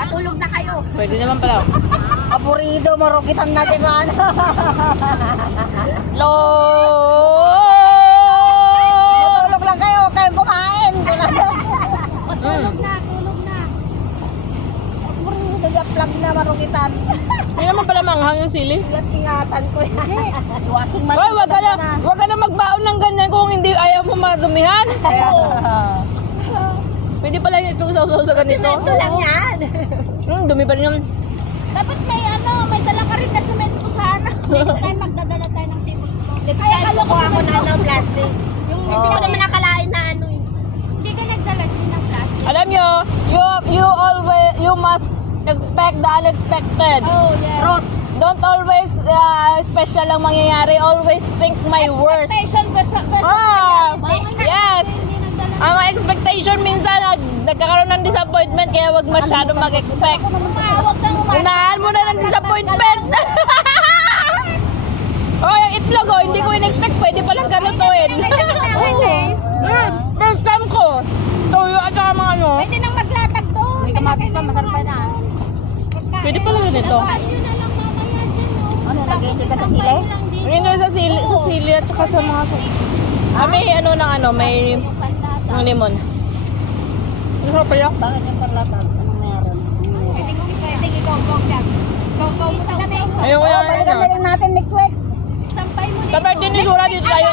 Matulog na kayo. Pwede naman pala. Aburido, marukitan natin ba ano? Lo! Matulog lang kayo, huwag kayong kumain. Mm. Tulog na. Aburido, japlag na marukitan. Hindi naman pala manghang yung sili. Ingatan ko yan. Iwasing man. Hoy, wag ka na magbaon ng ganyan kung hindi ayaw mo madumihan. Pwede pala yung itong sausaw sa ganito. Semento lang yan. Dumi pa rin yung... Dapat may dala ka rin na semento sana. Next time magdadala tayo ng table cloth. Next time kukuha ko na ng plastic. Yung hindi ko naman nakalain na ano eh. Hindi ka nagdala din ng plastic. Alam nyo, you must expect the unexpected. Oh, yeah. Don't always special ang mangyayari. Always think my worst. Expectation versus Yes. Ang mga expectation minsan nagkakaroon ng disappointment kaya wag masyado mag-expect. Unahan mo na ng disappointment. Oh, yung itlog oh, hindi ko in-expect. Pwede palang ganutuin. First time ko. Toyo at saka mga ano. Pwede nang maglatag doon. May kamatis pa, masarap pa na. Pwede pala ganito. Ano, nag-iinti ka sa sili? Ngayon sa sili at saka sa mga... may ano ng ano, may limon. Ano pa yan? Bakit yung parlatag? Anong meron? Pwede ikaw-gaw yan. Gaw-gaw mo na natin. Ayun, Balikan na lang natin next week. Sa birthday ni Sura dito tayo.